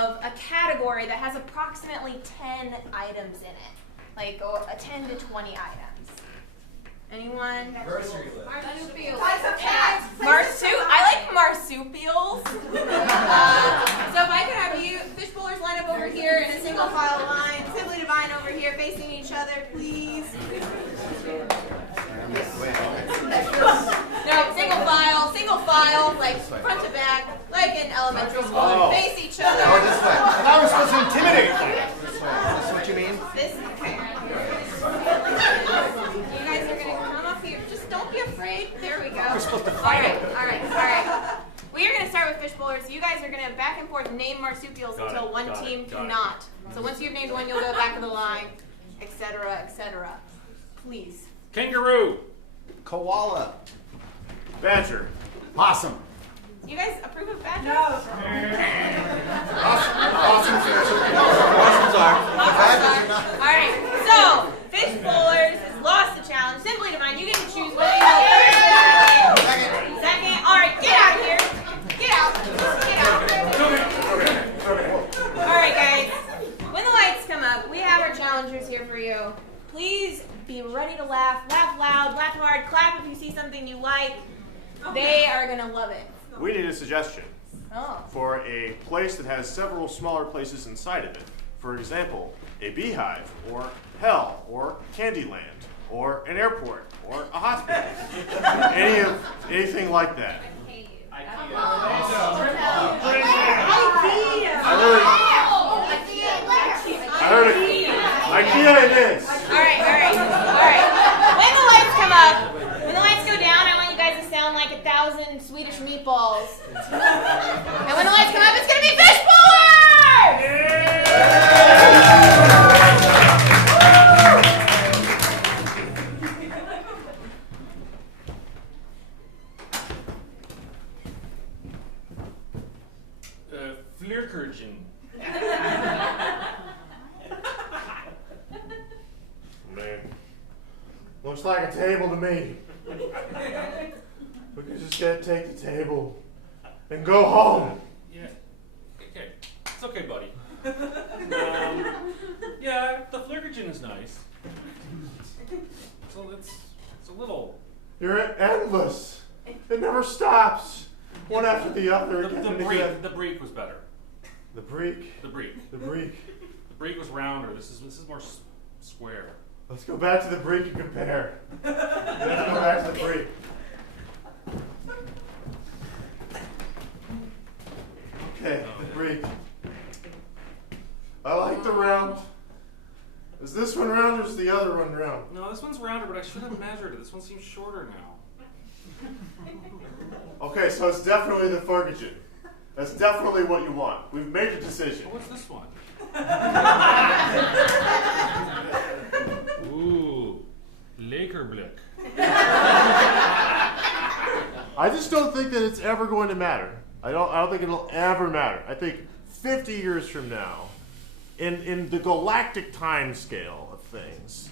of a category that has approximately 10 items in it. Like 10 to 20 items. Anyone? Grocery list. Marsupials. I like marsupials. So if I could have you, Fishbolers, line up over here in a single file line. Simply Divine over here facing each other, please. No, single file, like front to back, like in elementary school. Face each other. Oh, this way. I thought we were supposed to intimidate. This way. Is this what you mean? Okay. You guys are going to come up here. Just don't be afraid. There we go. We're supposed to fight. All right. We are going to start with Fishbolers. So you guys are going to back and forth name marsupials until one team cannot. So once you've named one, you'll go back of the line, etc., etc. Please. Kangaroo. Koala. Badger. Possum. You guys approve of badgers? No. Possums are. All right. So Fishbolers has lost the challenge. Simply Divine, you get to choose whether you go first. Second. All right, get out of here. Get out. All right, guys. When the lights come up, we have our challengers here for you. Please be ready to laugh. Laugh loud, laugh hard, clap if you see something you like. They are going to love it. We need a suggestion for a place that has several smaller places inside of it. For example, a beehive, or hell, or Candyland, or an airport, or a hospital. Anything like that. I heard it. IKEA it is. All right. When the lights come up, when the lights go down, I want you guys to sound like 1,000 Swedish meatballs. And when the lights come up, it's going to be Fishbolers! Flirkurgen. Man. Looks like a table to me. We could just take the table and go home. Yeah. Okay. It's okay, buddy. Yeah, the Flirkurgen is nice. So it's a little. You're endless. It never stops. One after the other. The breek was better. The breek? The breek. The breek. The breek was rounder. This is more square. Let's go back to the breek and compare. Let's go back to the breek. Okay, the breek. I like the round. Is this one round or is the other one round? No, this one's rounder, but I should have measured it. This one seems shorter now. Okay, so it's definitely the Flirkurgen. That's definitely what you want. We've made a decision. What's this one? Ooh, Lakerblick. I just don't think that it's ever going to matter. I don't think it'll ever matter. I think 50 years from now, in the galactic time scale of things,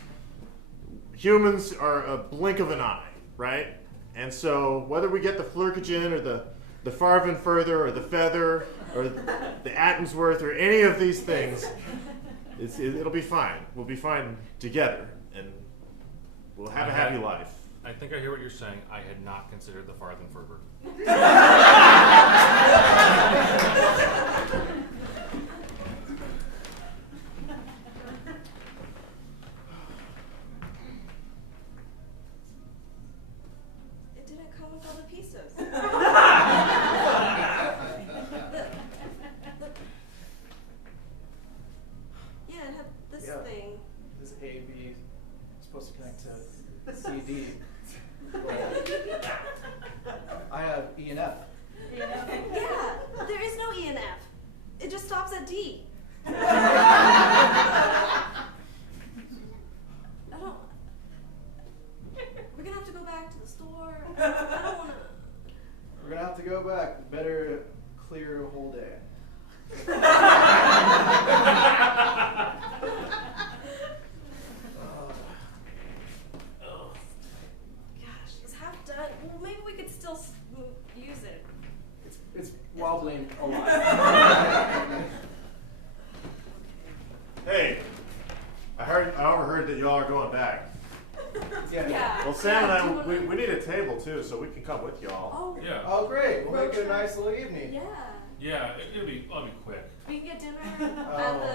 humans are a blink of an eye, right? And so whether we get the Flirkurgen or the Farvenfurther or the Feather or the Attonsworth or any of these things, it'll be fine. We'll be fine together, and we'll have a happy life. I think I hear what you're saying. I had not considered the Farvenfurther. It didn't come with all the pieces. Yeah, it had this thing. This A, B, supposed to connect to C, D. I have E and F. Yeah, there is no E and F. It just stops at D. I don't. We're gonna have to go back to the store. I don't wanna. We're gonna have to go back. Better clear a whole day. Gosh, it's half done. Well, maybe we could still use it. It's wobbling a lot. that y'all are going back. Yeah. Well, Sam and Do you I, wanna- we need a table too, so we can come with y'all. Oh, Yeah. Oh, great. We'll Road make it a trip. nice little evening. yeah. Yeah, I'll be quick. We can get dinner at the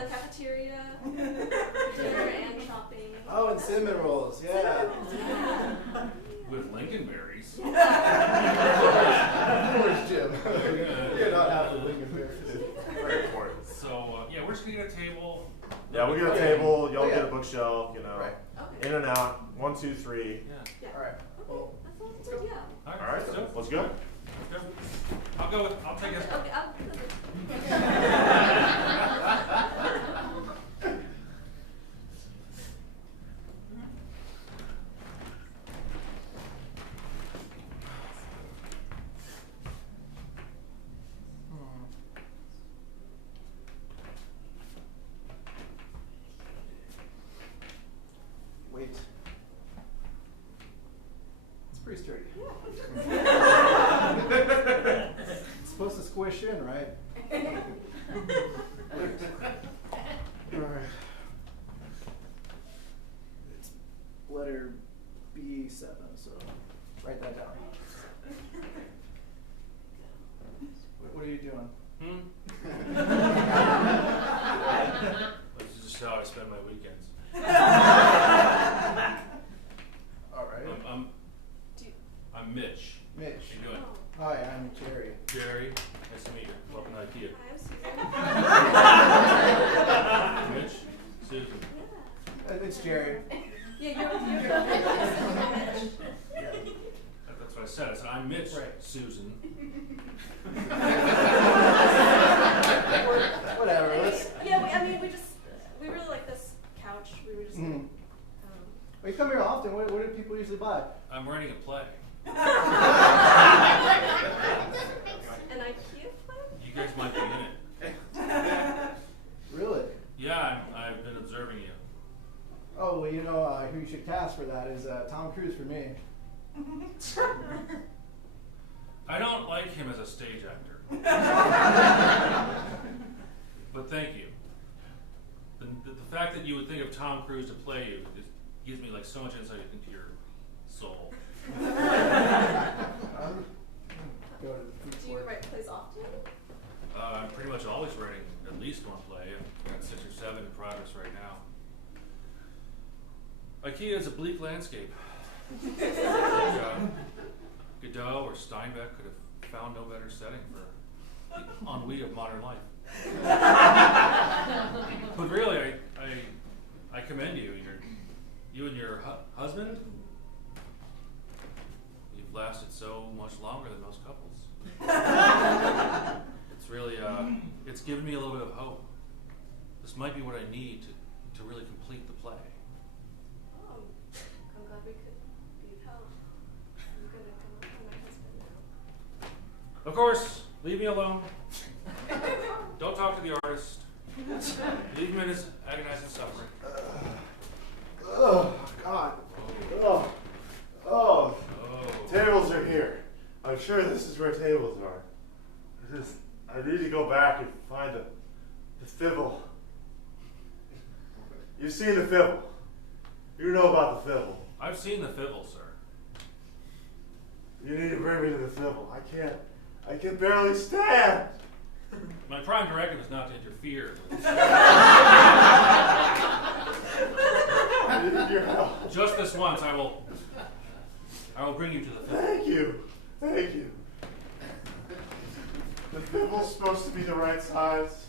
cafeteria. Dinner and shopping. Oh, and cinnamon rolls. Yeah. Yeah. With Lincolnberries. Where's Jim? You're not half the Lincolnberries. Very important. So, yeah, we're just gonna get a table. Yeah, we'll get a table, y'all Oh, get yeah. a bookshelf, you know. Right. Okay. In and out, 1, 2, 3. Yeah. Yeah. All right. Well, That's a good idea. All All right, let's do it. let's go. Let's go. I'll take it. Okay, wait. It's pretty sturdy. It's supposed to squish in, right? Alright. It's letter B7, so write that down. What are you doing? This is just how I spend my weekends. Alright. I'm Mitch. Mitch. How you doing? Hi, I'm Jerry. Jerry. Nice to meet you. Welcome to IKEA. I'm Susan. Mitch. Susan. It's Jerry. Yeah, you're That's what I said. I said, I'm Mitch. Right. Susan. Whatever. Let's. Yeah, we really like this couch. We were just. Mm. Well, you come here often. What do people usually buy? I'm writing a play. An IKEA play? You guys might be in it. Really? Yeah, I've been observing you. Oh, well, you know who you should cast for that is Tom Cruise for me. I don't like him as a stage actor. But thank you. The fact that you would think of Tom Cruise to play you gives me like so much insight into your soul. Go to the food Do you court. write plays often? I'm pretty much always writing at least one play. I've got 6 or 7 in progress right now. IKEA is a bleak landscape. Godot or Steinbeck could have found no better setting for the ennui of modern life. But really, I commend you. You and your husband, you've lasted so much longer than most couples. It's really, it's given me a little bit of hope. This might be what I need to really complete the play. Oh, I'm glad we could be of help. I'm gonna come up with my husband now. Of course, leave me alone. Don't talk to the artist. Leave him in his agonizing suffering. Oh, God. Oh. Oh. Oh. Tables are here. I'm sure this is where tables are. I need to go back and find the fiddle. You've seen the fiddle. You know about the fiddle. I've seen the fiddle, sir. You need to bring me to the fiddle. I can barely stand. My prime directive is not to interfere with I need your help. just this once. I will bring you to the fiddle. Thank you. Thank you. The fiddle's supposed to be the right size.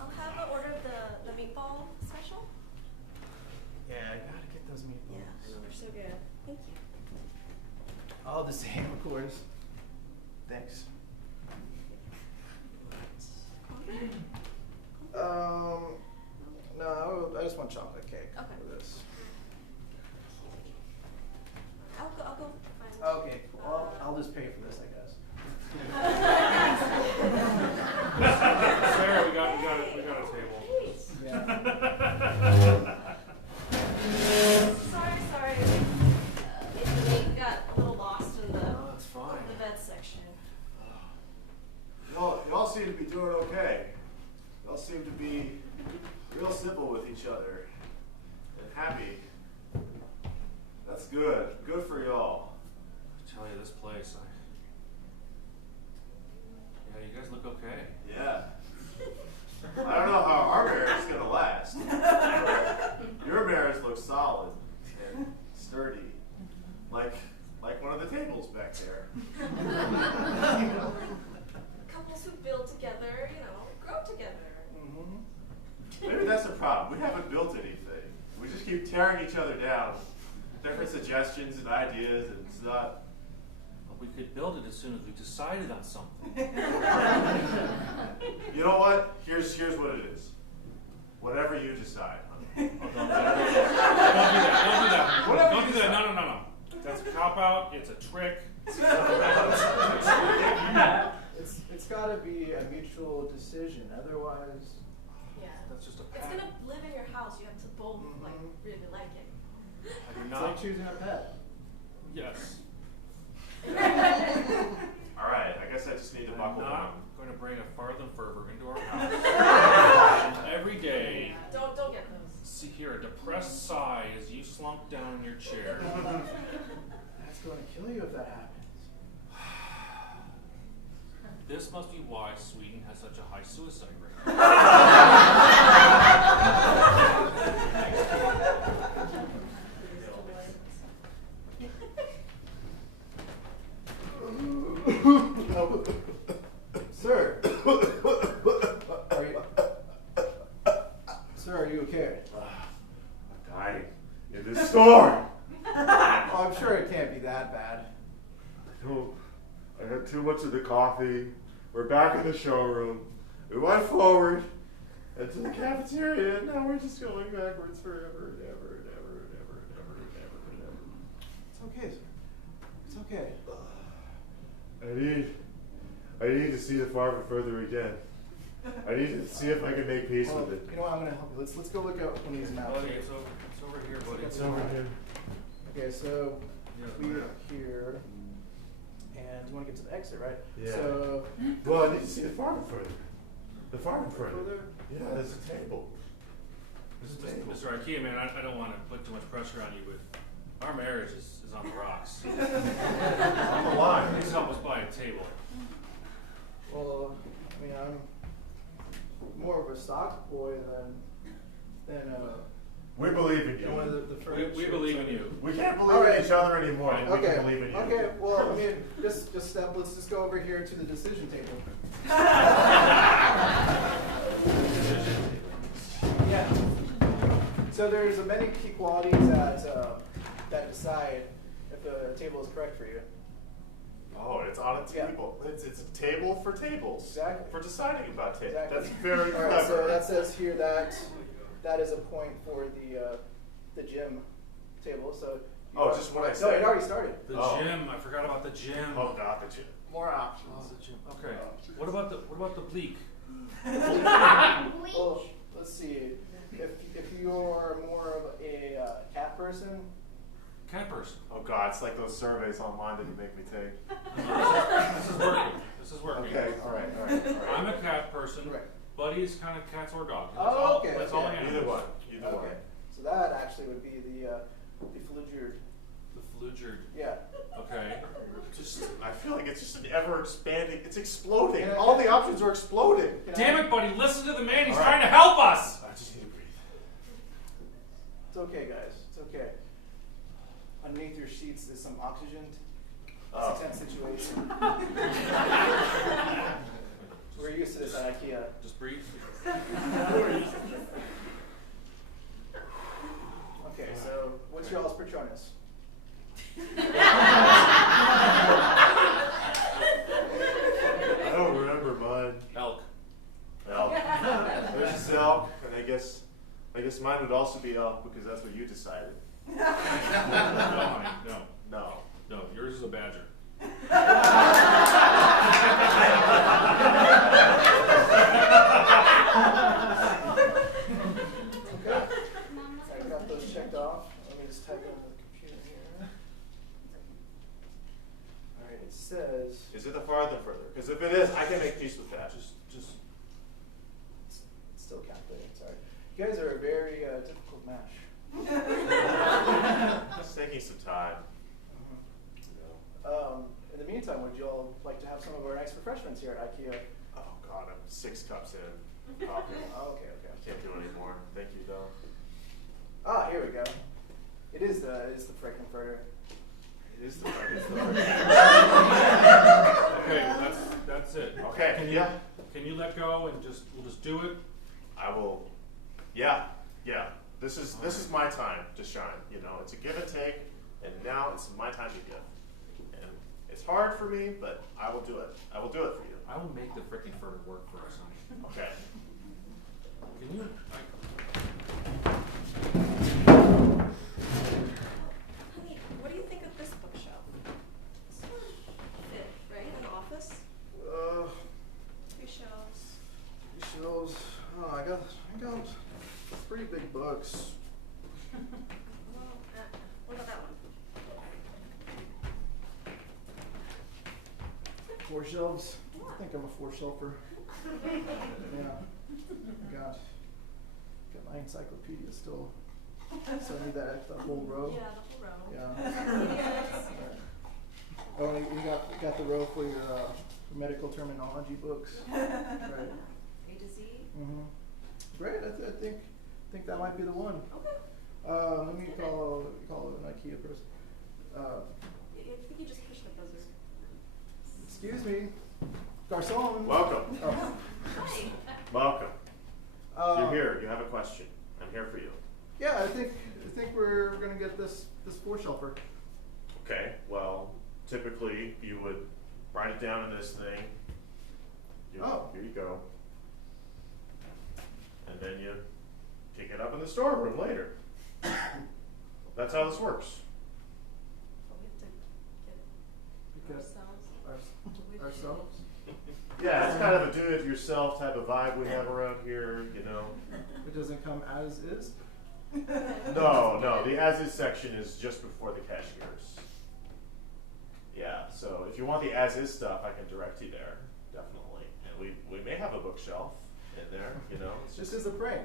I'll have an order of the meatball special. Yeah, I gotta get those meatballs. Yeah, I know they're so good. Thank you. All the same, of course. Thanks. No, I just want chocolate cake Okay. for this. I'll go find. Okay, well, I'll just pay for this, I guess. Sarah, we got a table. Yeah. Sorry. We got a little lost in the That's fine. bed section. Y'all seem to be doing okay. Y'all seem to be real simple with each other and happy. That's good. Good for y'all. I tell you, this place, yeah, you guys look okay. Yeah. I don't know how our marriage is gonna last. Your marriage looks solid and sturdy, like one of the tables back there. Couples who build together, grow together. Maybe that's the problem. We haven't built anything. We just keep tearing each other down. Different suggestions and ideas, and it's not. Well, we could build it as soon as we decided on something. You know what? Here's what it is. Whatever you decide. Oh, don't do that. Don't do that. Whatever Don't you do that. decide. No. That's a cop out. It's a trick. It's got to be a mutual decision. Otherwise, Yeah. That's just a It's pact. gonna live in your house. You have to both really like it. I do it's not. like choosing a pet. Yes. All right. I guess I just need to I'm buckle down. not going to bring a farther fervor into our house. And every day, Don't get those. hear a depressed sigh as you slump down in your chair. That's going to kill you if that happens. This must be why Sweden has such a high suicide rate. Sir. Sir, are you okay? I'm dying in this storm. Oh, I'm sure it can't be that bad. I had too much of the coffee. We're back in the showroom. We went forward into the cafeteria, and now we're just going backwards forever and ever and ever and ever and ever and ever and ever. It's okay, sir. It's okay. I need to see the farm further again. I need to see if I can make peace Well, with it. you know what? I'm going to help you. Let's go look at one of these maps. Buddy, it's over here, buddy. It's over here. Okay, so Yeah, we're map. here, and you want to get to the exit, right? Yeah. So Well, I need to see the farm further. The farm further. further. Yeah, there's a table. There's a table. Mr. Ikea, man, I don't want to put too much pressure on you, but our marriage is on the rocks. On the line. Please help us buy a table. Well, I mean, I'm more of a stock boy than We believe in one of you. the furniture. We believe in you. We can't believe Alright. in each other anymore. We Okay. can believe in you. Okay. Well, I mean, let's just go over here to the decision table. Yeah. So there's many key qualities that decide if the table is correct for you. Oh, it's on a Yeah. table. It's a table for tables. Exactly. For deciding about tables. Exactly. That's very All clever. right. So that says here that is a point for the gym table. So. Oh, just what I No, said. it already started. The Oh. gym. I forgot about the gym. Oh, God, the gym. More options. Oh, the gym. Okay. What about the bleak? Well, let's see. If you're more of a cat person, Cat person. Oh, God, it's like those surveys online that you make me take. This is working. This is working. Okay, all right. I'm a cat person. Right. Buddy is kind of cats or dogs. Oh, okay, That's okay. all I am. Either one. Either one. okay. So that actually would be the flugered. The flugerd. Yeah. Okay. Just, I feel like it's just an ever expanding. It's exploding. Yeah. All the options are exploding. Damn it, buddy! Listen to the man. He's All right. trying to help us. I just need to breathe. It's okay, guys. It's okay. Underneath your sheets is some oxygen. It's Oh. a tense situation. We're used to this at IKEA. Just breathe. Okay, so what's your all's Patronus? I don't remember mine. Elk. Elk. There's just elk, and I guess mine would also be elk because that's what you decided. No, honey, no. No. No, yours is a badger. Okay. I got those checked off. Let me just type it into the computer here. Alright. It says Is it the farther further? Because if it is, I can make peace with that. Just. it's still calculating. Sorry, you guys are a very difficult match. It's taking some time. In the meantime, would you all like to have some of our nice refreshments here at IKEA? Oh God, I'm 6 cups in. Coffee. Oh, okay. I can't do it anymore. Thank you, though. Ah, here we go. It is the Frankenfurter. It is the Okay, that's it. Okay. Can you let go and we'll just do it? I will. Yeah. This is my time to shine. You know, it's a give and take, and now it's my time to give. And it's hard for me, but I will do it. I will do it for you. I will make the freaking fur work for us. Okay. Can you? Honey, what do you think of this bookshelf? This one fit, right? An office? 3 shelves. Shelves. Oh, I got pretty big books. Well, what about that one? 4 shelves. I think I'm a 4-shelfer. Yeah. Got my encyclopedia still. So I need that whole row. Yeah, the whole row. Yeah. Yes. Oh, you got the row for your medical terminology books. Right. A to Z. Mm-hmm. Great. I think that might be the one. Okay. Let me call an IKEA person. I think you just pushed the buzzer. Excuse me, garçon. Welcome. Oh. Hi. Welcome. You're here. You have a question. I'm here for you. Yeah, I think we're gonna get this 4-shelfer. Okay. Well, typically you would write it down in this thing. Here you go. And then you pick it up in the storeroom later. That's how this works. But we have to get it Ourselves. Yeah, it's kind of a do-it-yourself type of vibe we have around here, you know. It doesn't come as is. No, the as-is section is just before the cashiers. Yeah, so if you want the as-is stuff, I can direct you there, definitely. And we may have a bookshelf in there, you know. It's This just is a prank.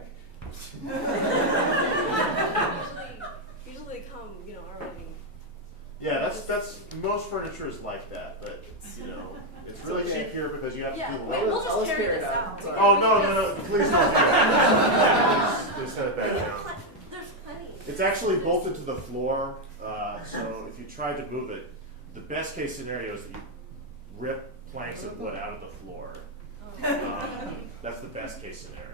Usually they come, already. yeah, that's most furniture is like that, but you know, it's really okay. cheap here because you have Yeah, to do the wait, work. we'll just I'll carry this out. Sorry. Oh no, please don't do that. Please set it back down. There's plenty. It's actually bolted to the floor, so if you tried to move it, the best case scenario is that you rip planks of wood out of the floor. That's the best case scenario.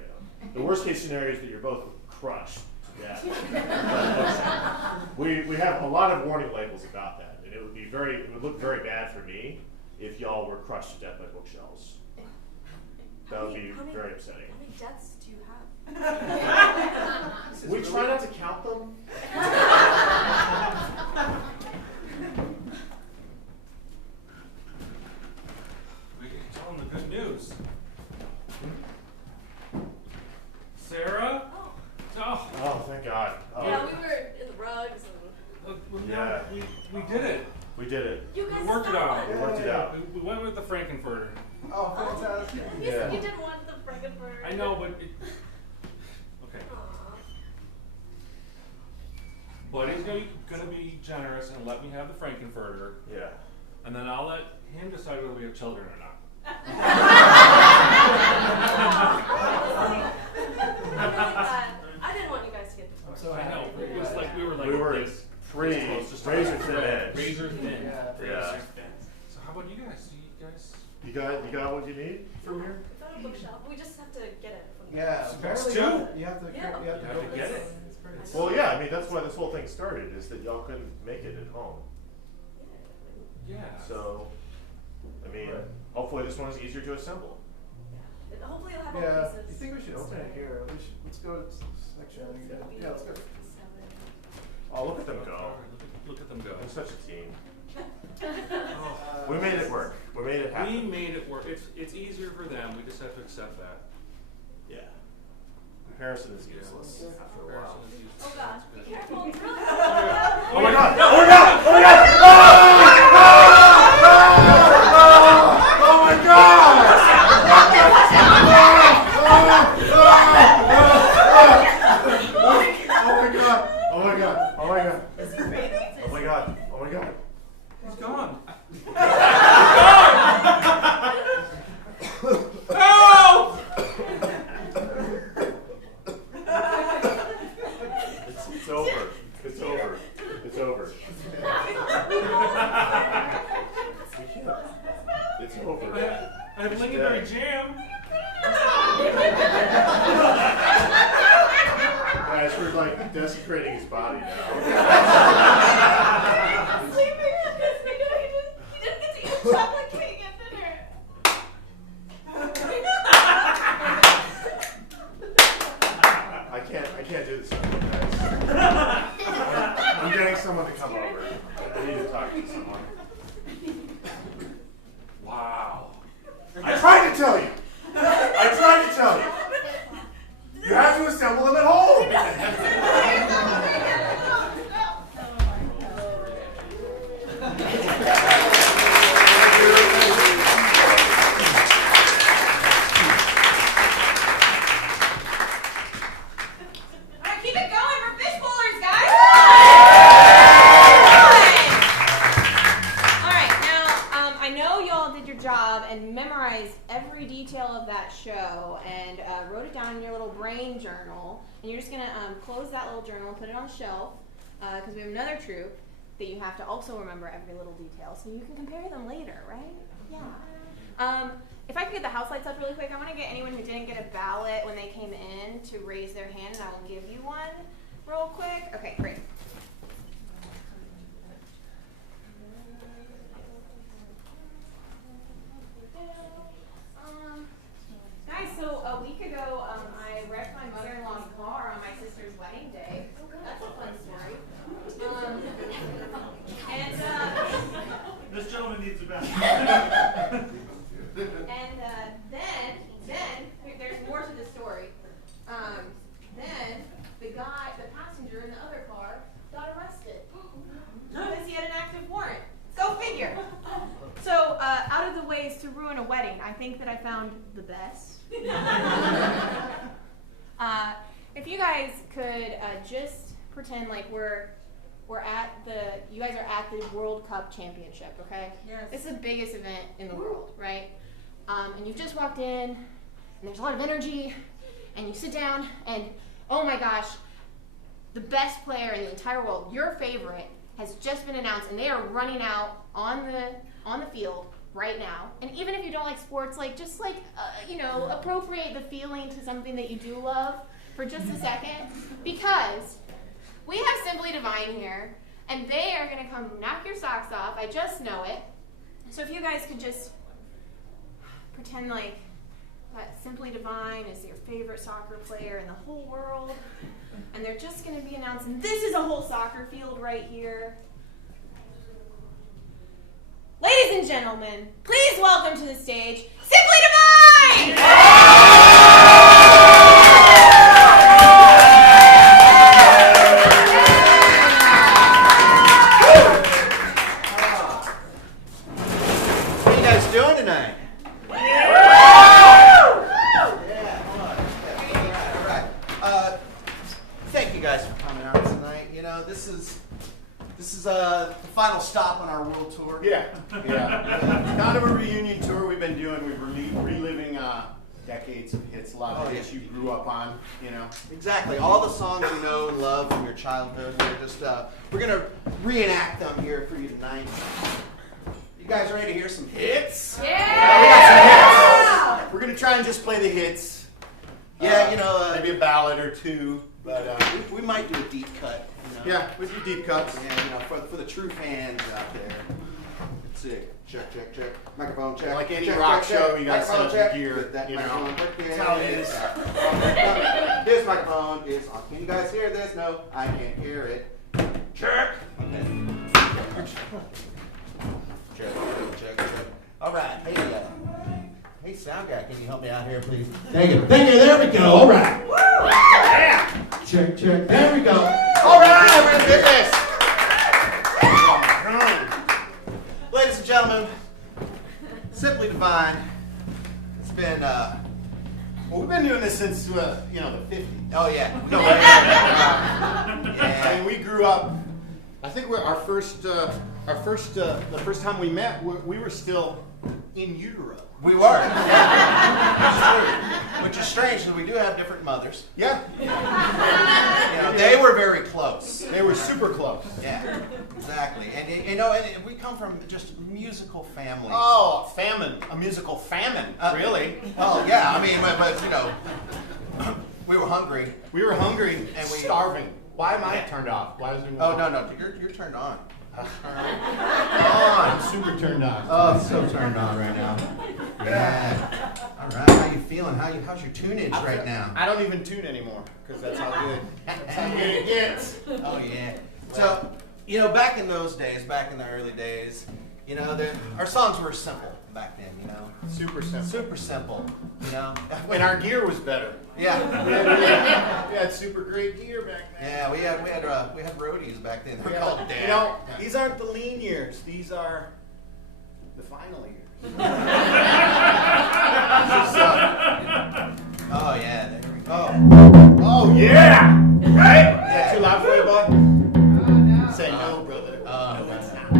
The worst case scenario is that you're both crushed to death. We have a lot of warning labels about that, and it would look very bad for me if y'all were crushed to death by bookshelves. That would be very upsetting. How many deaths do you have? We try not to count them. We can tell them the good news. Sarah? Oh. Oh, thank God. Oh. Yeah, we were in the rugs and. Well, Yeah. no, we did it. We did it. You guys We worked it got out. We one. worked it out. We went with the Frankenfurter. Oh, fantastic. You said Yeah. you didn't want the Frankenfurter. I know, but it. Okay. Aw. But he's gonna be generous and let me have the Frankenfurter, Yeah. and then I'll let him decide whether we have children or not. I'm really glad. I didn't want you guys to get divorced. So I know. happy. It was like we were like We were this. pretty this close, just razor like thin that. edge. Razor thin. Yeah. Yeah. So how about you guys? You guys? You got what you need from here? We found a bookshelf. We just have to get it from Yeah. Supposed Apparently to? you have to. Yeah. You have You to have to go get with it. It's pretty. Well, yeah. I mean, that's why this whole thing started, is that y'all couldn't make it at home. Yeah. So, I mean, hopefully this one is easier to assemble. Yeah. Hopefully you'll have all Yeah. pieces. You think we should open it here? Let's go to section. Yeah, let's go. Oh, look at them go. Look at them go. We're such a team. We made it work. We made it happen. We made it work. It's easier for them. We just have to accept that. Yeah. Comparison is useless after a while. Comparison is useless. Oh gosh, be careful. It's really Oh my God! Oh my God! Oh my God! It's over. I have lingonberry jam. Guys, we're like desecrating his body now. Sleeping on this video, he didn't get to eat chocolate cake at dinner. I can't do this anymore, guys. I'm getting someone to come over. I need to talk to someone. Wow. I tried to tell you. You have to assemble them at home. Alright, keep it going for Fishbolers, guys! Alright, now, I know y'all did your job and memorized every detail of that show and wrote it down in your little brain journal. And you're just going to close that little journal and put it on a shelf because we have another troupe that you have to also remember every little detail so you can compare them later, right? Yeah. If I could get the house lights up really quick, I want to get anyone who didn't get a ballot when they came in to raise their hand, and I will give you one real quick. Okay, great. Guys, so a week ago, I wrecked my mother-in-law's car on my sister's wedding day. That's a fun story. This gentleman needs a bathroom. And then there's more to the story. Then the passenger in the other car, got arrested because he had an active warrant. Go figure. So out of the ways to ruin a wedding, I think that I found the best. If you guys could just pretend like you guys are at the World Cup Championship, okay? Yes. It's the biggest event in the world, right? And you've just walked in, and there's a lot of energy, and you sit down, and oh my gosh, the best player in the entire world, your favorite, has just been announced, and they are running out on the field right now. And even if you don't like sports, appropriate the feeling to something that you do love for just a second, because we have Simply Divine here, and they are going to come knock your socks off. I just know it. So if you guys could just pretend like Simply Divine is your favorite soccer player in the whole world, and they're just going to be announcing, this is a whole soccer field right here. Ladies and gentlemen, please welcome to the stage, Simply Divine! What are you guys doing tonight? Thank you guys for coming out tonight. You know, this is the final stop on our world tour. Yeah. Kind of a reunion tour we've been doing. We're reliving decades of hits, a lot of hits you grew up on, you know. Exactly. All the songs you know and love from your childhood. We're gonna reenact them here for you tonight. You guys ready to hear some hits? Yeah! We got some hits. We're going to try and just play the hits. Yeah, maybe a ballad or two, but we might do a deep cut. You know? yeah, we do deep cuts. Yeah, for the true fans out there. Let's see. Check. Microphone check. Like any check, rock check, show, check. you got to set up Microphone your gear. Get that You know, microphone working. that's how it is. This microphone is on. Can you guys hear this? No, I can't hear it. Check. Check. All right. Hey, sound guy, can you help me out here, please? Thank you. There we go. All right. Yeah. Check. There we go. All right, we're in business. Ladies and gentlemen, Simply Divine. It's been we've been doing this since the 50s. oh yeah. No, I mean, we grew up I think the first time we met, we were still in utero. We were. Yeah. Which is strange because we do have different mothers. Yeah. They were very close. They were super close. Yeah, exactly. And and we come from just musical families. Oh, famine. A musical famine, really. Oh, yeah. I mean, but we were hungry. We were hungry and we starving. Why am I turned off? Why is it? Oh, no. You're turned on. I'm super turned on. Oh, so turned on right now. Yeah. All right. How you feeling? How's your tunage right now? I don't even tune anymore because that's how good. That's how good it gets. Oh yeah. So back in those days, back in the early days, our songs were simple back then. Super simple. Super simple. When our gear was better. Yeah. We had super great gear back then. Yeah, we had roadies back then. They were called Dad. These aren't the lean years. These are the final years. Oh yeah, there we go. Oh yeah! Right? Is that too loud for you, boy? Oh no. Say no, brother. No, it's not.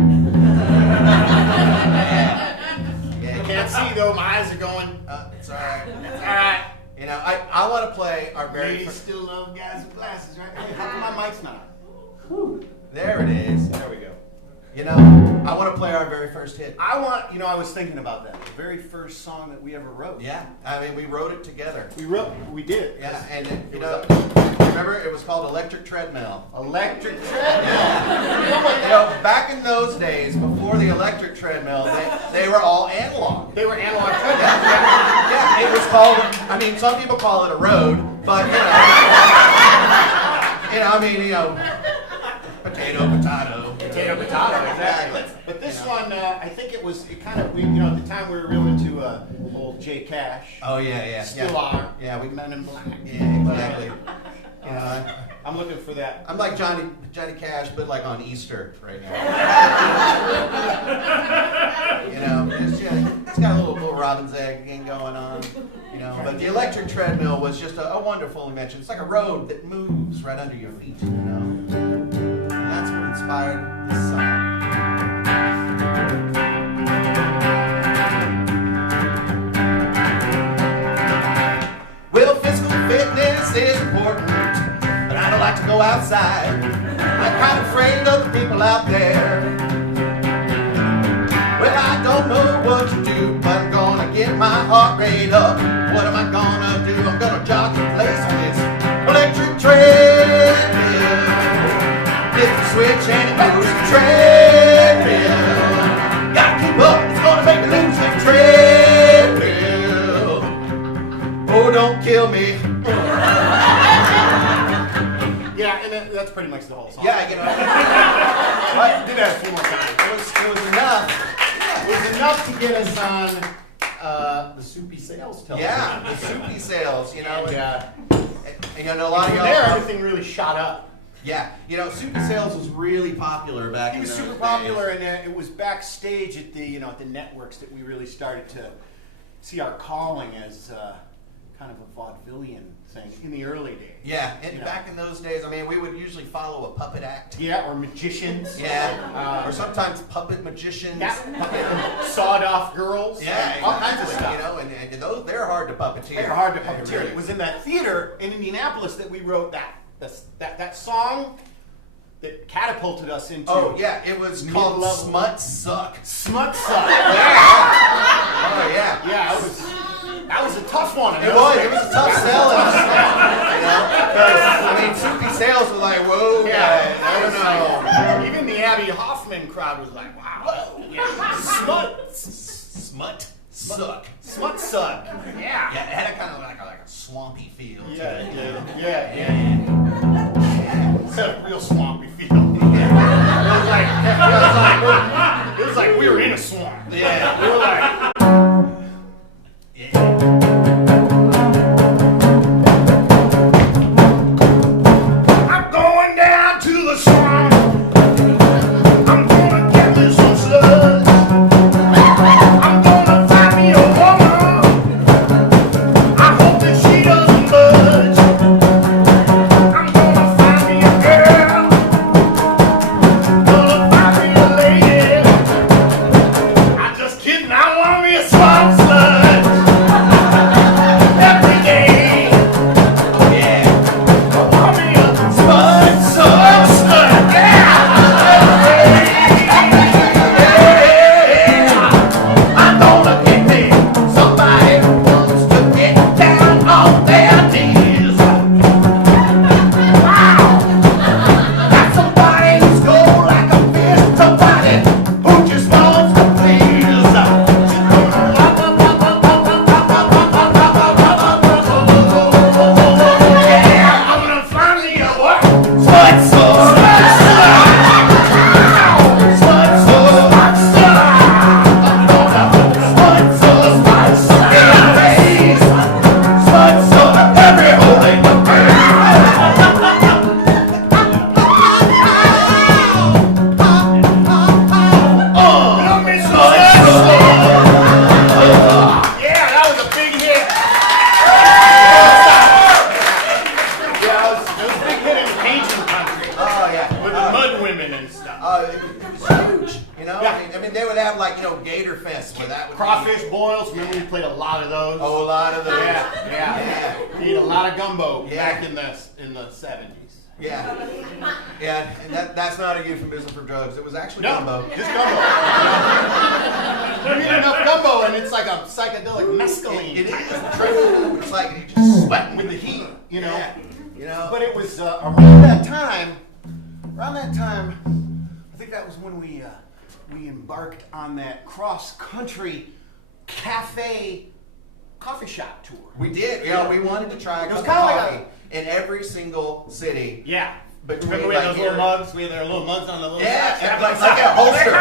Yeah, I can't see though. My eyes are going. It's all right. It's all right. I want to play our very You still love guys with glasses, right? Hey, how come my mic's not? There it is. There we go. I want to play our very first hit. I was thinking about that. The very first song that we ever wrote. Yeah, I mean, we wrote it together. We did. Yeah, and remember, it was called Electric Treadmill. Electric Treadmill. Back in those days, before the electric treadmill, they were all analog. They were analog treadmills. Yeah, it was called, some people call it a road, but, potato, potato, exactly. But this one, I think at the time we were real into old J Cash. Oh, yeah. Still are. Yeah, Men in Black. Yeah, exactly. I'm looking for that. I'm like Johnny Cash, but like on Easter right now. It's got a little Robin's egg thing going on. But the electric treadmill was just a wonderful invention. It's like a road that moves right under your feet. And that's what inspired this song. Well, physical fitness is important, but I don't like to go outside. I'm kind of afraid of the people out there. Well, I don't know what to do, but I'm gonna get my heart rate up. What am I gonna do? I'm gonna jog in place on this electric treadmill. Hit the switch and it moves the treadmill. Gotta keep up, it's gonna make me lose the treadmill. Oh, don't kill me. Yeah, and that's pretty much the whole song. Yeah, I did that a few more times. It was enough. It was enough to get us on the Soupy Sales television. Yeah, the Soupy Sales, And, a lot of y'all. there, everything really shot up. Yeah, Soupy Sales was really popular back He in was those super days. popular, and it was backstage at the at the networks that we really started to see our calling as kind of a vaudevillian thing in the early days. Yeah, and back in those days, we would usually follow a puppet act. Yeah, or magicians. Yeah, or sometimes puppet magicians. Yeah, sawed-off girls. Yeah, all kinds of stuff. And those they're hard to puppeteer. They're hard to Yeah, puppeteer. really. It was in that theater in Indianapolis that we wrote that song that catapulted us into. Oh yeah, it was called mid-level. Smut Suck. Smut Suck. Oh yeah. Yeah, that was a tough one. It was a tough sell in the Because Soupy Sales was like, whoa, guys, I don't know. Even the Abby Hoffman crowd was like, wow. Yeah. Smut Suck. Smut Suck. Yeah. Yeah, it had a kind of like a swampy feel. to it. Yeah. It's a real swampy feel. Yeah. It was like we were in a swamp. Yeah. We were like. I'm going down to the swamp. I'm gonna get me some slugs. I'm gonna find me a woman. I hope that she doesn't budge. I'm gonna find me a girl. that would Crawfish boils. Remember we played a lot of those? Oh, a lot of those. Yeah. We ate a lot of gumbo back in the 70s. Yeah. Yeah, and that's not a euphemism for drugs. It was actually gumbo. Just gumbo. You eat enough gumbo and it's like a psychedelic mescaline. It is true. It's like you're just sweating with the heat, you know. Yeah. You know. But it was around that time, I think that was when we embarked on that cross-country coffee shop tour. We did. Yeah, we wanted to try It was kind of like in every single city. Yeah. But remember we had those little mugs? We had our little mugs on the little side. Yeah, like a holster.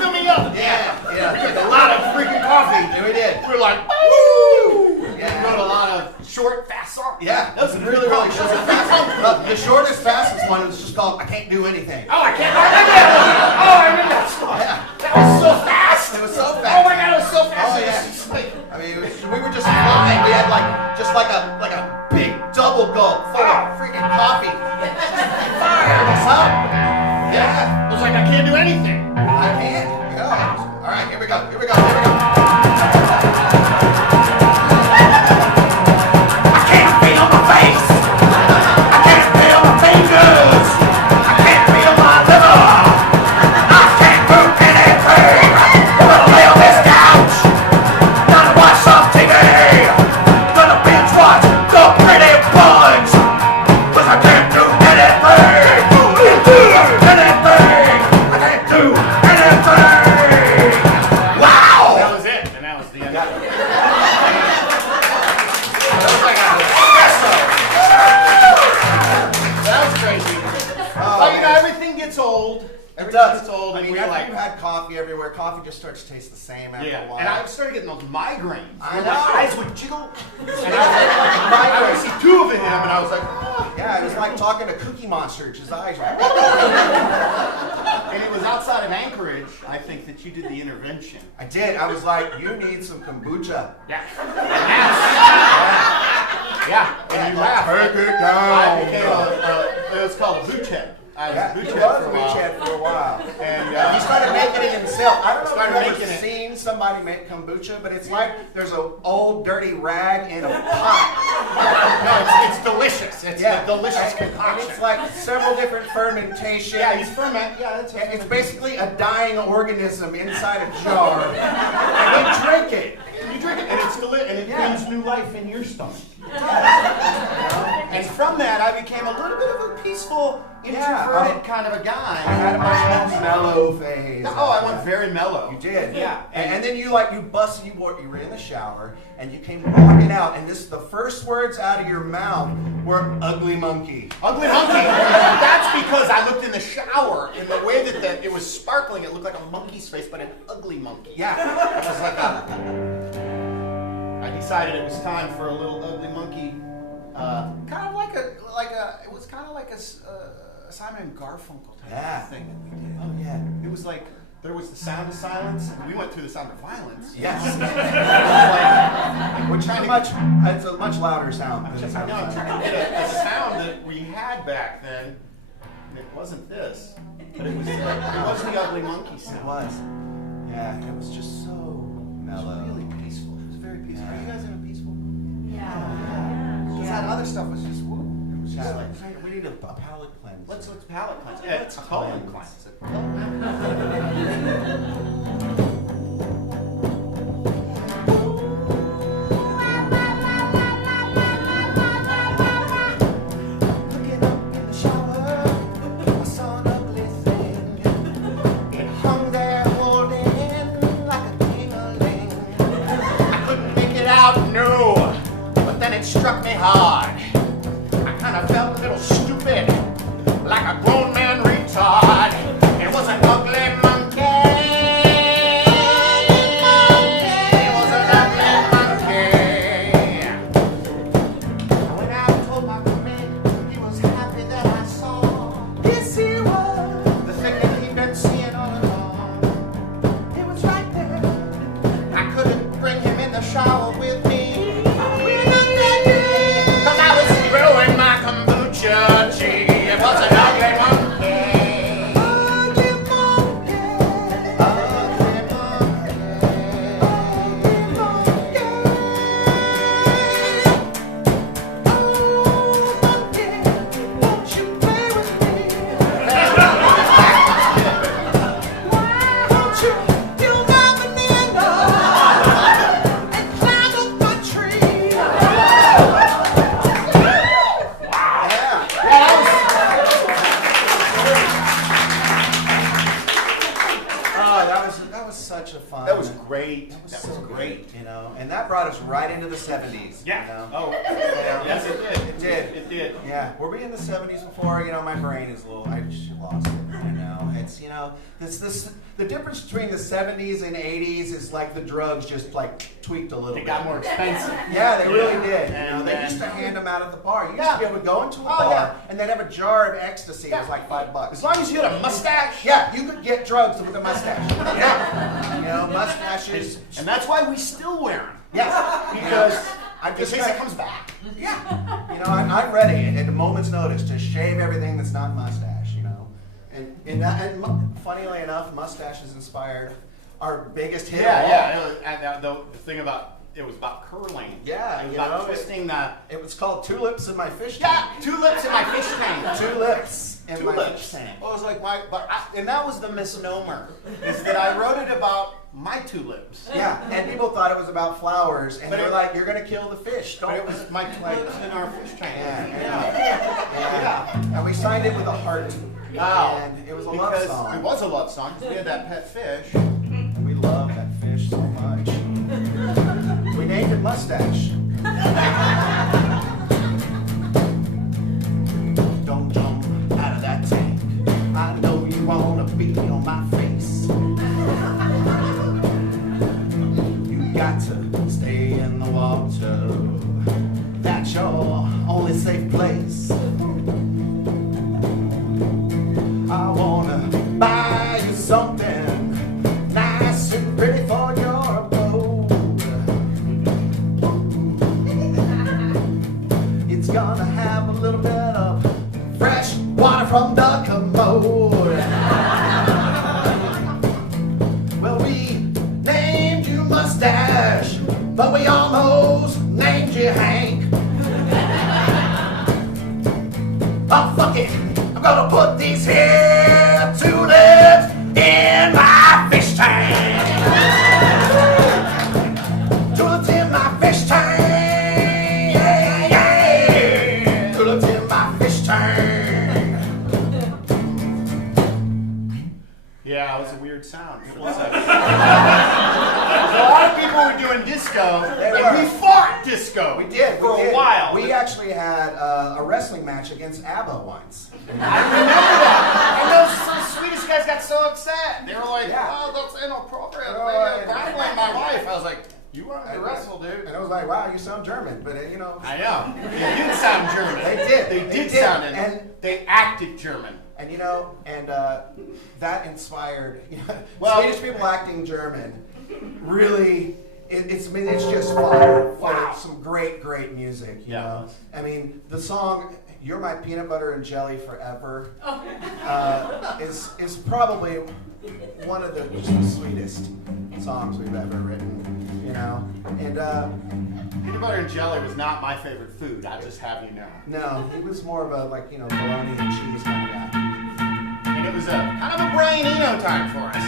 Fill me up. Yeah. We drank a lot of freaking coffee. Yeah, we did. We were like, woo! Yeah. We wrote a lot of short, fast songs. Yeah. That was really short. The shortest, fastest one was just called "I Can't Do Anything." Oh, I remember that song. Yeah. That was so fast. It was so fast. Oh my God, it was so fast. Oh yeah. I mean, we were just flying. We had like a big double gulp full of freaking coffee. Fired us up. Yeah. It was like I can't do anything. I can't. Yeah. All right, here we go. I can't feel my face. I can't feel my fingers. I can't feel my liver. I can't move anything. Gonna lay on this couch. Gonna watch some TV. Gonna binge watch The Pretty Bunch. 'Cause I can't do anything. I can't do anything. Wow. That was it, and that was the end. That was like a espresso. That was crazy. Well, you know, everything gets old. It does. Gets old. I And mean, we're after like, you've had coffee everywhere, coffee just starts to taste the same after a while. and I started getting those migraines. I Where know. my eyes would jiggle. And I would see two of him, and I was like, oh. Yeah, it was like talking to Cookie Monster. His eyes were. And it was outside of Anchorage, I think, that you did the intervention. I did. I was like, you need some kombucha. Yeah. Yeah. And you laughed. Take it down. I became it was called Buchet. I was Yeah, Buchet he was for a while. Buchet for a while. And he started making it himself. I don't know if Started you've ever making it. seen somebody make kombucha, but it's like there's an old dirty rag in a pot. No, it's delicious. It's a delicious And concoction. it's like several different fermentations. Yeah, you ferment. Yeah, that's And it's basically a dying organism inside a jar. And you drink it. You drink it, and it's delicious, and it brings new life in your stomach. And from that, I became a little bit of a peaceful, introverted kind of a guy. I had a much more mellow phase. Oh, I went very mellow. You did. Yeah. And then you were in the shower and you came walking out and the first words out of your mouth were ugly monkey. Ugly monkey. That's because I looked in the shower in the way that it was sparkling. It looked like a monkey's face, but an ugly monkey. Yeah. It was like I decided it was time for a little ugly monkey. Kind of like it was kind of like a Simon and Garfunkel type of thing that we did. Oh yeah. It was like there was the sound of silence, and we went through the sound of violence. Yes. We're trying to It's a much louder sound. I'm trying to get a sound that we had back then. And it wasn't this, but it was the ugly monkey sound. It was. Yeah, it was just so mellow. It was really peaceful. It was very peaceful. Are you guys in a peaceful? Yeah. Because that other stuff was just woo. It was just like We need a palate cleanse. let's palate cleanse. Yeah, it's a colon cleanse. Looking up in the shower, I saw an ugly thing. It hung there holding like a ding-a-ling. I couldn't make it out, no, but then it struck me hard. I kind of felt a little stupid, like a grown man retard. It was an ugly monkey. It was an ugly monkey. I went out and told my roommate he was happy that I saw. Yes, he was. The thing that he'd been seeing all along. It was right there. I couldn't bring him in the shower with me. Cause I such a fun. That was great. That was That so was great. You know, and that brought us right into the 70s. Yeah. You know? Oh, yes, it did. It did. It did. Yeah. Were we in the 70s before? You know, my brain is a little. I just lost it. You know, it's the difference between the 70s and 80s is like the drugs just like tweaked a little. They bit. got more expensive. Yeah, they really did. You And know, they then- used to hand them out at the bar. You used to be able to go into a bar yeah. and they'd have a jar of ecstasy. It was like $5. As long as you had a mustache. Yeah, you could get drugs with a mustache. Yeah. You know, mustaches. And that's why we still wear them. Yeah. Because I in just case got- it comes back. Yeah. You know, I'm ready at a moment's notice to shave everything that's not mustache, you know. And funnily enough, mustaches inspired our biggest hit. of all. And the thing about it was about curling. Yeah, It was you about know, twisting the. It was called Tulips in My Fish Yeah, Tank. tulips in my fish tank. Tulips in My Tulips. Fish Tank. Well, it was like and that was the misnomer, is that I wrote it about my tulips. Yeah, and people thought it was about flowers, and But they were it- like, "You're gonna kill the fish." Don't. But it was my tulips in our fish tank. Yeah. And we signed it with a heart. Wow. And it was a love Because song. It was a love song because we had that pet fish. We love that fish so much. We named it Mustache. Don't jump out of that tank. I know you wanna be on my face. You got to stay in the water. That's your only safe place. I wanna buy you something nice and pretty for your abode. It's gonna have a little bit of fresh water from the commode. Well, we named you Mustache, but we almost named you Hank. Oh, fuck it. I'm gonna put these here tulips in my fish tank. Tulips in my fish tank. Yeah, yeah. Tulips in my fish tank. Yeah, it was a weird sound. It was a lot of people were doing disco, They and were. we fought disco. We did. for we a did. while. We actually had a wrestling match against ABBA once. I remember that. And those Swedish guys got so upset. They were like, Yeah. "Oh, that's inappropriate. Oh, They're yeah. grappling my wife." I was like, "You wanted to wrestle, dude." And I was like, wow, you sound German. But, you know. I know. They did sound German. They did. They They did did. sound it. And- they acted German. And you know, and that inspired Well- Swedish people acting German. Really, it's just fire. Wow. Some great music. You Yeah. know, I mean, the song "You're My Peanut Butter and Jelly Forever" is probably one of the sweetest songs we've ever written. You know, and Peanut butter and jelly was not my favorite food. I'll just have you know. no, he was more of a bologna and cheese kind of guy. And it was a kind of a brain-eno time for us.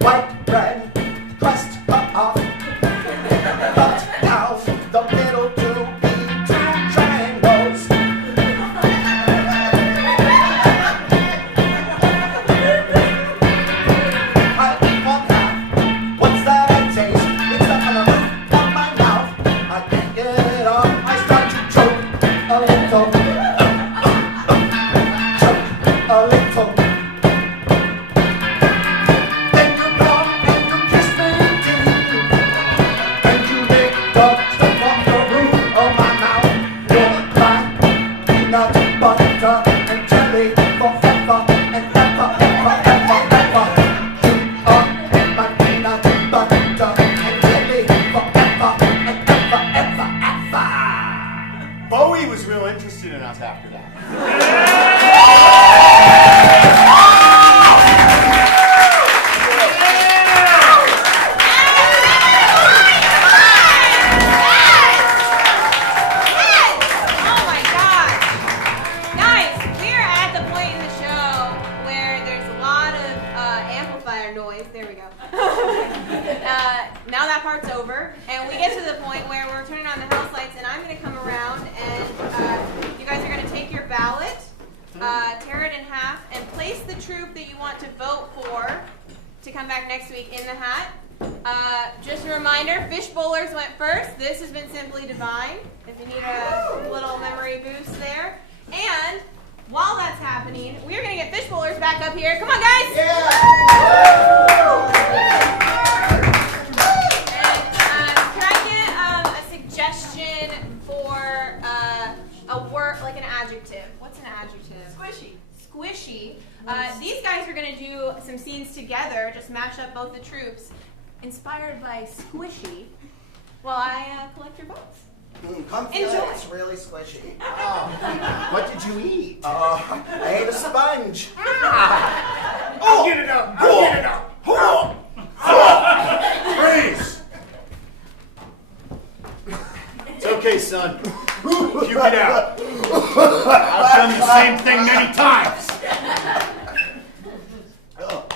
White bread, crust cut off, cut down the middle to be two triangles. I eat one half. What's that I taste? It's up on the roof of my mouth. I can't get it off. I start to choke a little. Choke a little. Then you come and you kiss me deep. And you lick the stuff off the roof of my mouth. You're my peanut butter and jelly forever and ever, ever, ever, ever. You are my peanut butter and jelly forever and ever, ever, ever. Bowie was real interested in us after that. Oh my gosh. Guys, we are at the point in the show where there's a lot of amplifier noise. There we go. Now that part's over, and we get to the point where we're turning on the house lights, and I'm going to come come back next week in the hat. Just a reminder, Fishbolers went first. This has been Simply Divine, if you need a little memory boost there. And while that's happening, we're going to get Fishbolers back up here. Come on, guys! Yeah! And can I get a suggestion for a word, like an adjective? What's an adjective? Squishy. Squishy. These guys are going to do some scenes together, just mash up both the troops, inspired by Squishy, while I collect your votes. Come feel Enjoy. it. It's really squishy. Oh. What did you eat? I ate a sponge. I'll get it out. I'll get it out. Freeze! It's okay, son. You get out. I've done the same thing many times.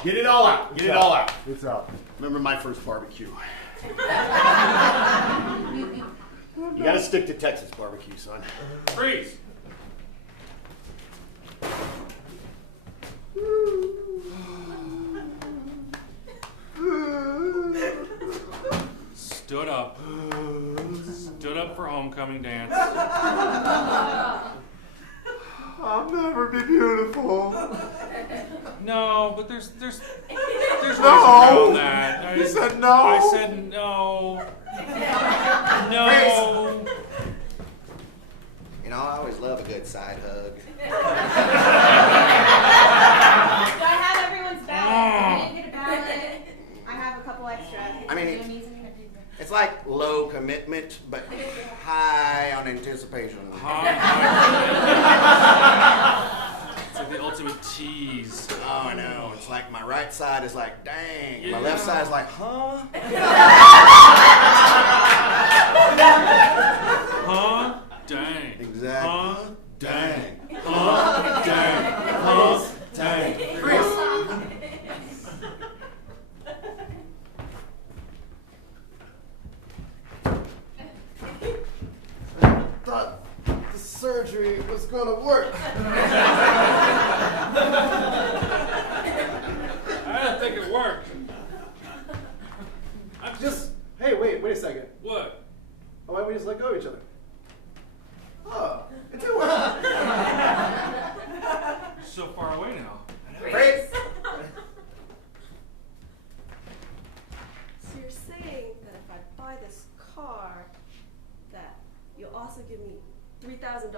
Get it all out. Get it all out. It's out. Remember my first barbecue. You gotta stick to Texas barbecue, son. Freeze! Stood up. Stood up for homecoming dance. I'll never be beautiful. No, but there's ways No. around that. You said no. I said no. No. You know, I always love a good side hug. Do I have everyone's ballot? I didn't get a ballot. I have a couple extra. I mean, it's like low commitment, but high on anticipation. It's like the ultimate tease. Oh, I know. It's like my right side is like, dang. My left side is like, huh? Huh? Dang. Exactly. Huh? Dang. Huh? Dang. Huh? Dang. Thought the surgery was gonna work. I don't think it worked. Hey, wait a second. What? Why don't we just let go of each other? Oh, it did work. You're so far away now. Freeze. So you're saying that if I buy this car, that you'll also give me $3,000?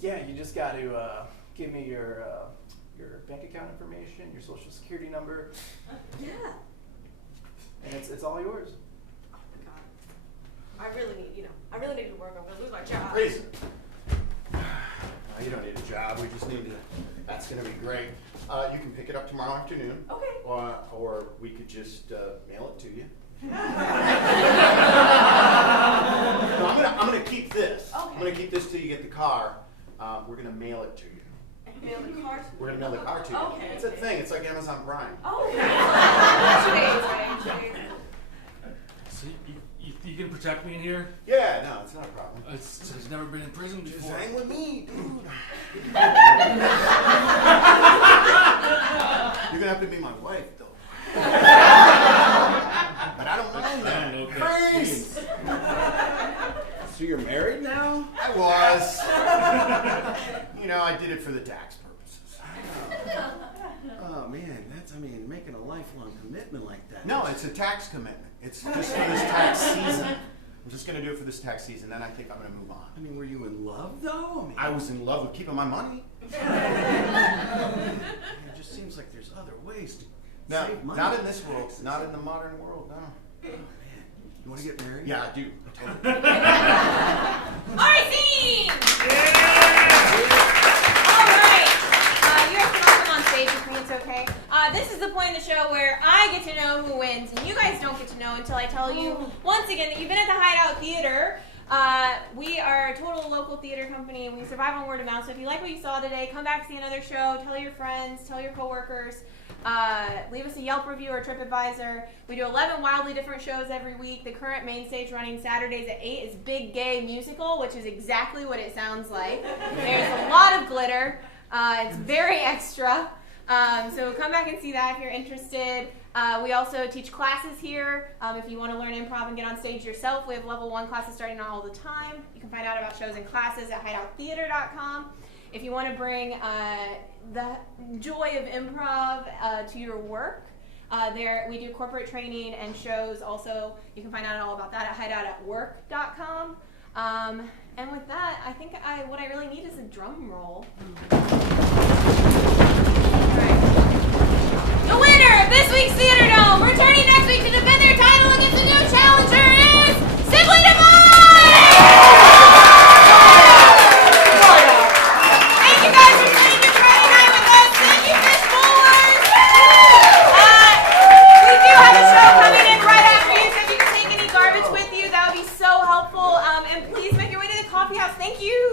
Yeah, you just got to give me your bank account information, your social security number, Yeah. and it's all yours. Oh my God. I really need to work. I'm gonna lose my job. Freeze. You don't need a job. We just need to. That's gonna be great. You can pick it up tomorrow afternoon. Okay. Or we could just mail it to you. No, I'm gonna keep this. Okay. I'm gonna keep this till you get the car. We're gonna mail it to you. Mail the car to me. We're gonna mail the car to you. Okay. It's a thing. It's like Amazon Prime. Oh, okay. So you can protect me in here? Yeah, no, it's not a problem. It's never been in prison Just before. hang with me, dude. You're gonna have to be my wife, though. But I don't mind that. I don't know if Freeze! So you're married now? I was. I did it for the tax purposes. Oh man, making a lifelong commitment like that. No, it's a tax commitment. It's just for this tax season. I'm just gonna do it for this tax season, then I think I'm gonna move on. I mean, were you in love though? I was in love with keeping my money. It just seems like there's other ways to No, save money. not in this world. Not in the modern world, no. Oh man, you want to get married? Yeah, I do. All right, scene! All right. You guys can all come on stage with me, it's okay. This is the point of the show where I get to know who wins, and you guys don't get to know until I tell you once again that you've been at the Hideout Theater. We are a total local theater company, and we survive on word of mouth. So if you like what you saw today, come back, see another show, tell your friends, tell your coworkers. Leave us a Yelp review or TripAdvisor. We do 11 wildly different shows every week. The current main stage running Saturdays at 8 is Big Gay Musical, which is exactly what it sounds like. There's a lot of glitter. It's very extra. So come back and see that if you're interested. We also teach classes here. If you want to learn improv and get on stage yourself, we have level 1 classes starting all the time. You can find out about shows and classes at hideouttheater.com. If you want to bring the joy of improv to your work, there we do corporate training and shows also. You can find out all about that at hideoutatwork.com. And with that, I think what I really need is a drum roll. The winner of this week's Theatredome, returning next week to defend their title against the new challenger, is Simply Divine! Thank you guys for spending your Friday night with us. Thank you, Fishbolers! We do have a show coming in right after you, so if you can take any garbage with you, that would be so helpful. And please make your way to the coffee house. Thank you!